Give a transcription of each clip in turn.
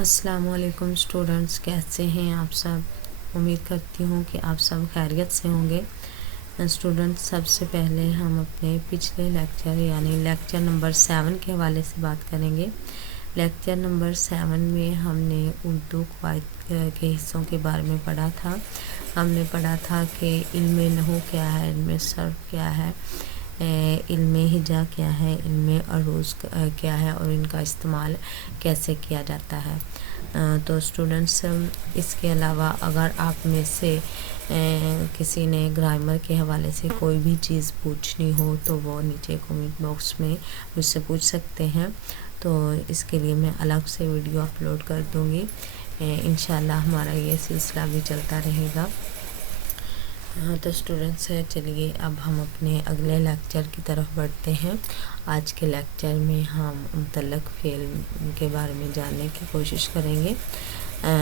अस्सलाम वालेकुम स्टूडेंट्स, कैसे हैं आप सब। उम्मीद करती हूँ कि आप सब खैरियत से होंगे। स्टूडेंट्स, सबसे पहले हम अपने पिछले लेक्चर यानी लेक्चर नंबर 7 के हवाले से बात करेंगे। लेक्चर नंबर 7 में हमने उर्दू क़वाइद के हिस्सों के बारे में पढ़ा था। हमने पढ़ा था कि इल्म नहू क्या है, इल्म सर्फ क्या है, इल्म हिजा क्या है, इल्म अरूज क्या है और इनका इस्तेमाल कैसे किया जाता है। तो स्टूडेंट्स, इसके अलावा अगर आप में से किसी ने ग्रामर के हवाले से कोई भी चीज़ पूछनी हो तो वो नीचे कमेंट बॉक्स में मुझसे पूछ सकते हैं। तो इसके लिए मैं अलग से वीडियो अपलोड कर दूँगी। इंशाल्लाह हमारा ये सिलसिला भी चलता रहेगा। तो स्टूडेंट्स, चलिए अब हम अपने अगले लेक्चर की तरफ बढ़ते हैं। आज के लेक्चर में हम मुतल्लक़ फ़ेल के बारे में जानने की कोशिश करेंगे।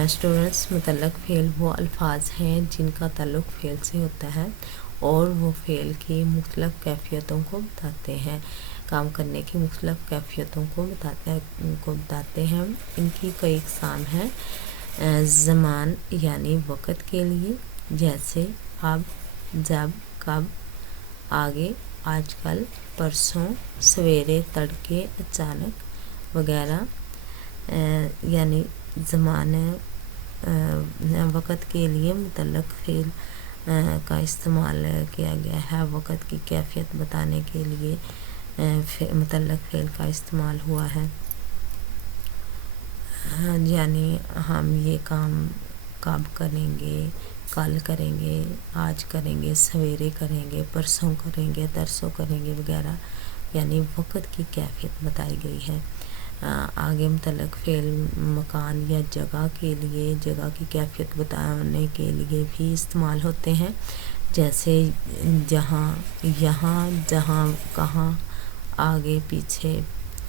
स्टूडेंट्स, मुतल्लक़ फ़ेल वो अल्फाज हैं जिनका ताल्लुक़ फ़ेल से होता है और वो फ़ेल की मुख्तलिफ़ कैफ़ियतों को बताते हैं, काम करने की मुख्तलिफ़ कैफ़ियतों को बताते हैं। इनकी कई अक़साम हैं। ज़मान यानी वक़्त के लिए, जैसे अब, जब, कब, आगे, आजकल, परसों, सवेरे, तड़के, अचानक वगैरह। यानी ज़माने वक़्त के लिए मुतल्लक़ फ़ेल का इस्तेमाल किया गया है। वक़्त की कैफ़ियत बताने के लिए मुतल्लक़ फ़ेल का इस्तेमाल हुआ है। यानी हम ये काम कब करेंगे, कल करेंगे, आज करेंगे, सवेरे करेंगे, परसों करेंगे, तरसों करेंगे वगैरह। यानी वक़्त की कैफ़ियत बताई गई है। आगे मुतल्लक़ फ़ेल मकान या जगह के लिए, जगह की कैफ़ियत बताने के लिए भी इस्तेमाल होते हैं। जैसे जहाँ, यहाँ, जहाँ, कहाँ, आगे, पीछे,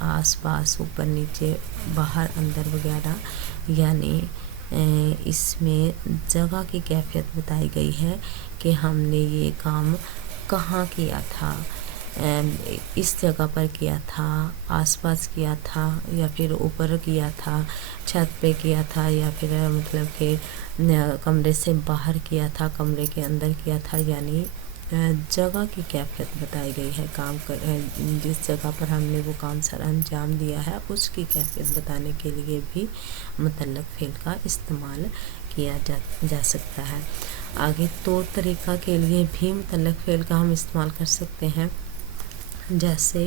आस पास, ऊपर नीचे, बाहर, अंदर वगैरह। यानी इसमें जगह की कैफ़ियत बताई गई है कि हमने ये काम कहाँ किया था, इस जगह पर किया था, आसपास किया था या फिर ऊपर किया था, छत पे किया था या फिर मतलब कि कमरे से बाहर किया था, कमरे के अंदर किया था। यानी जगह की कैफ़ियत बताई गई है। जिस जगह पर हमने वो काम सर अंजाम दिया है उसकी कैफ़ियत बताने के लिए भी मुतल्लक़ फ़ेल का इस्तेमाल किया जा सकता है। आगे तौर तरीक़ा के लिए भी मुतल्लक़ फ़ेल का हम इस्तेमाल कर सकते हैं। जैसे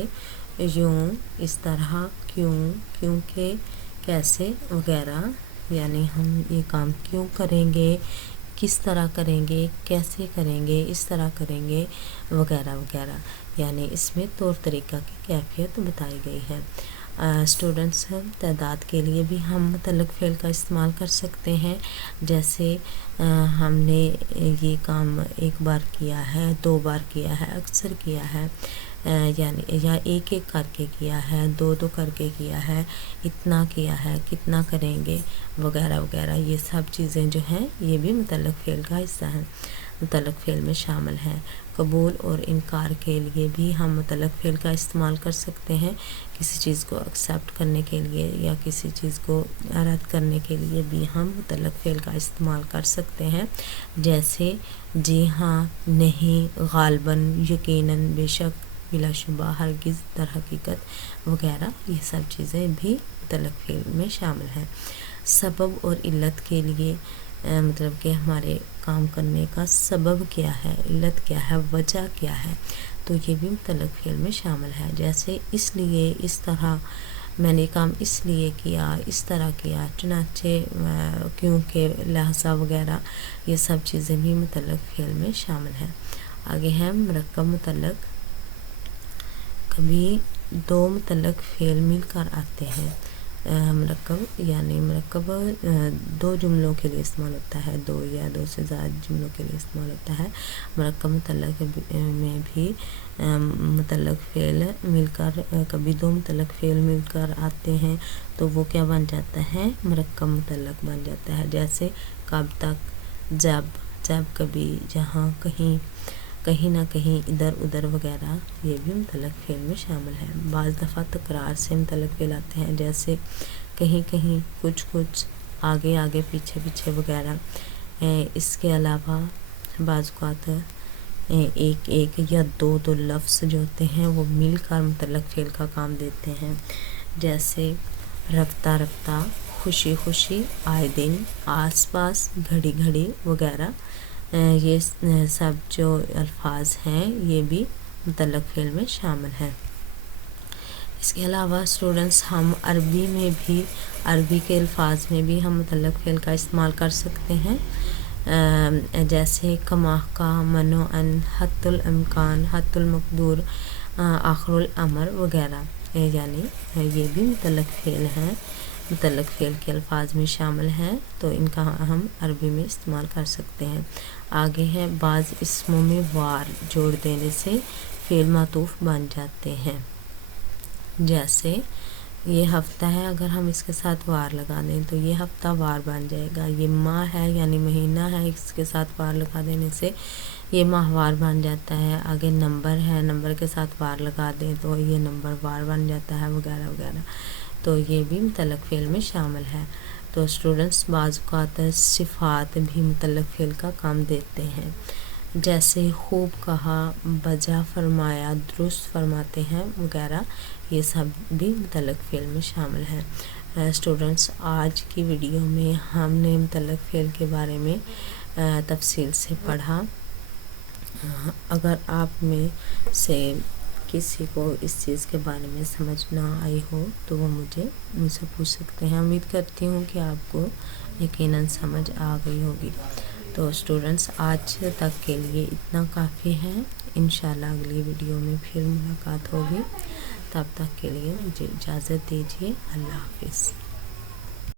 यूँ, इस तरह, क्यों, क्योंकि, कैसे वगैरह। यानी हम ये काम क्यों करेंगे, किस तरह करेंगे, कैसे करेंगे, इस तरह करेंगे वगैरह वगैरह। यानी इसमें तौर तरीक़ा की कैफ़ियत बताई गई है। स्टूडेंट्स, तादाद के लिए भी हम मुतल्लक़ फ़ेल का इस्तेमाल कर सकते हैं। जैसे हमने ये काम एक बार किया है, 2 बार किया है, अक्सर किया है, यानी या एक एक करके किया है, 2 करके किया है, इतना किया है, कितना करेंगे वगैरह वगैरह। ये सब चीज़ें जो हैं ये भी मुतल्लक़ फ़ेल का हिस्सा हैं, मुतल्लक़ फ़ेल में शामिल हैं। कबूल और इनकार के लिए भी हम मुतल्लक़ फ़ेल का इस्तेमाल कर सकते हैं। किसी चीज़ को एक्सेप्ट करने के लिए या किसी चीज़ को रद्द करने के लिए भी हम मुतल्लक़ फ़ेल का इस्तेमाल कर सकते हैं। जैसे जी हाँ, नहीं, ग़ालिबन, यकीनन, बेशक, बिलाशुबा, हरगिज़, दर हकीकत वगैरह। ये सब चीज़ें भी मुतल्लक़ फ़ेल में शामिल हैं। सबब और इल्लत के लिए मतलब कि हमारे काम करने का सबब क्या है, इल्लत क्या है, वजह क्या है, तो ये भी मुतल्लक़ फ़ेल में शामिल है। जैसे इसलिए, इस तरह, मैंने काम इसलिए किया, इस तरह किया, चुनाचे, क्योंकि, लिहाज़ा वगैरह। ये सब चीज़ें भी मुतल्लक़ फ़ेल में शामिल हैं। आगे है मुरक्कब मुतल्लक़। कभी 2 मुतल्लक़ फ़ेल मिलकर आते हैं। मुरक्कब यानी मुरक्कब 2 जुमलों के लिए इस्तेमाल होता है, 2 या 2 से ज़्यादा जुमलों के लिए इस्तेमाल होता है। मुरक्कब मुतल्लक़ में भी मुतल्लक़ फ़ेल मिलकर, कभी 2 मुतल्लक़ फ़ेल मिलकर आते हैं तो वो क्या बन जाता है, मुरक्कब मुतल्लक़ बन जाता है। जैसे कब तक, जब, कभी, जहाँ, कहीं, कहीं ना कहीं, इधर उधर वगैरह। ये भी मुतल्लक़ फ़ेल में शामिल है। बाज़ दफ़ा तकरार से मुतल्लक़ फ़ेल आते हैं। जैसे کہیں کہیں کچھ کچھ آگے آگے پیچھے پیچھے وغیرہ۔ اس کے علاوہ بعض اوقات ایک ایک یا دو دو لفظ جو ہوتے ہیں وہ مل کر متعلق فعل کا کام دیتے ہیں، جیسے رفتہ رفتہ، خوشی خوشی، آئے دن، آس پاس، گھڑی گھڑی وغیرہ۔ یہ سب جو الفاظ ہیں یہ بھی متعلق فعل میں شامل ہیں۔ اس کے علاوہ اسٹوڈنٹس ہم عربی میں بھی، عربی کے الفاظ میں بھی ہم متعلق فعل کا استعمال کر سکتے ہیں، جیسے کما کا، منو ان، حت الامکان، حت المقدور، آخر الامر وغیرہ، یعنی یہ بھی متعلق فعل ہیں، متعلق فعل کے الفاظ میں شامل ہیں، تو ان کا ہم عربی میں استعمال کر سکتے ہیں۔ آگے ہے بعض اسموں میں وار جوڑ دینے سے فعل معطوف بن جاتے ہیں، جیسے یہ ہفتہ ہے، اگر ہم اس کے ساتھ وار لگا دیں تو یہ ہفتہ وار بن جائے گا۔ یہ ماہ ہے یعنی مہینہ ہے، اس کے ساتھ وار لگا دینے سے یہ ماہوار بن جاتا ہے۔ آگے نمبر ہے، نمبر کے ساتھ وار لگا دیں تو یہ نمبر وار بن جاتا ہے وغیرہ وغیرہ، تو یہ بھی متعلق فعل میں شامل ہے۔ تو اسٹوڈنٹس بعض اوقات صفات بھی متعلق فعل کا کام دیتے ہیں، جیسے خوب کہا، بجا فرمایا، درست فرماتے ہیں وغیرہ، یہ سب بھی متعلق فعل میں شامل ہیں۔ اسٹوڈنٹس آج کی ویڈیو میں ہم نے متعلق فعل کے بارے میں تفصیل سے پڑھا۔ اگر آپ میں سے کسی کو اس چیز کے بارے میں سمجھ نہ آئی ہو تو وہ مجھ سے پوچھ سکتے ہیں۔ امید کرتی ہوں کہ آپ کو یقیناً سمجھ آ گئی ہوگی۔ تو اسٹوڈنٹس آج تک کے لیے اتنا کافی ہے، انشاءاللہ اگلی ویڈیو میں پھر ملاقات ہوگی، تب تک کے لیے مجھے اجازت دیجیے، اللہ حافظ۔